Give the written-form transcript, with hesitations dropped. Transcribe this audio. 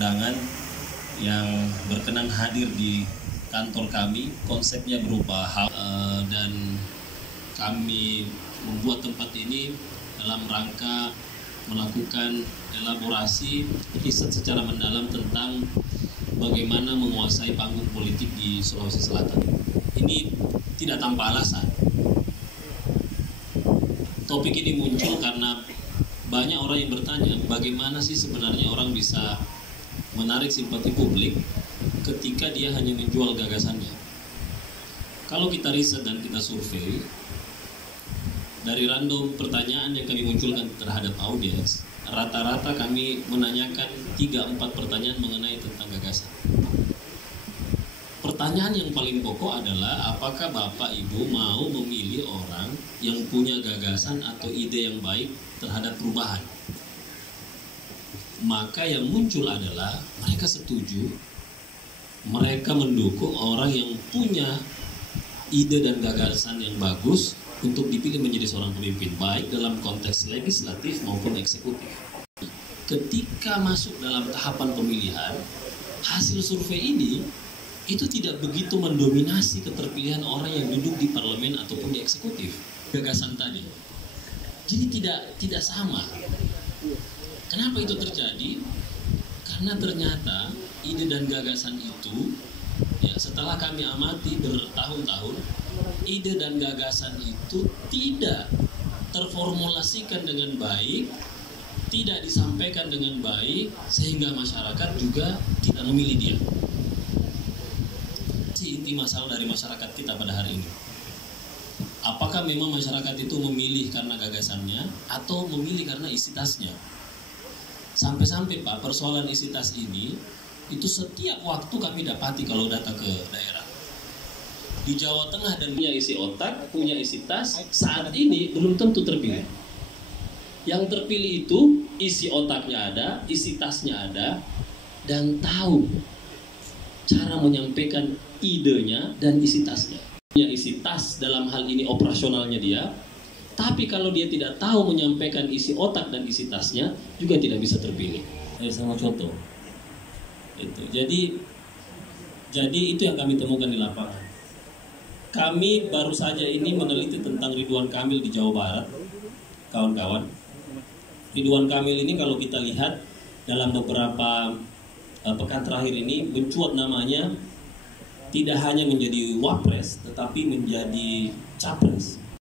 undangan yang berkenan hadir di kantor kami. Konsepnya berupa dan kami membuat tempat ini dalam rangka melakukan elaborasi riset secara mendalam tentang bagaimana menguasai panggung politik di Sulawesi Selatan. Ini tidak tanpa alasan. Topik ini muncul karena banyak orang yang bertanya, bagaimana sih sebenarnya orang bisa menarik simpati publik ketika dia hanya menjual gagasannya. Kalau kita riset dan kita survei, dari random pertanyaan yang kami munculkan terhadap audiens, rata-rata kami menanyakan 3-4 pertanyaan mengenai tentang gagasan. Pertanyaan yang paling pokok adalah apakah Bapak Ibu mau memilih orang yang punya gagasan atau ide yang baik terhadap perubahan. Maka yang muncul adalah mereka setuju, mereka mendukung orang yang punya ide dan gagasan yang bagus untuk dipilih menjadi seorang pemimpin, baik dalam konteks legislatif maupun eksekutif. Ketika masuk dalam tahapan pemilihan, hasil survei ini itu tidak begitu mendominasi keterpilihan orang yang duduk di parlemen ataupun di eksekutif. Gagasan tadi. Jadi tidak sama. Kenapa itu terjadi? Karena ternyata ide dan gagasan itu, ya, setelah kami amati bertahun-tahun, ide dan gagasan itu tidak terformulasikan dengan baik, tidak disampaikan dengan baik, sehingga masyarakat juga tidak memilih dia. Inti masalah dari masyarakat kita pada hari ini, apakah memang masyarakat itu memilih karena gagasannya atau memilih karena isi tasnya? Sampai-sampai Pak, persoalan isi tas ini itu setiap waktu kami dapati kalau datang ke daerah di Jawa Tengah, dan punya isi otak, punya isi tas, saat ini belum tentu terpilih. Yang terpilih itu isi otaknya ada, isi tasnya ada, dan tahu cara menyampaikan idenya dan isi tasnya. Punya isi tas dalam hal ini operasionalnya dia, tapi kalau dia tidak tahu menyampaikan isi otak dan isi tasnya, juga tidak bisa terpilih. Sama contoh. Jadi itu yang kami temukan di lapangan. Kami baru saja ini meneliti tentang Ridwan Kamil di Jawa Barat, kawan-kawan. Ridwan Kamil ini kalau kita lihat dalam beberapa pekan terakhir ini mencuat namanya tidak hanya menjadi wapres tetapi menjadi capres.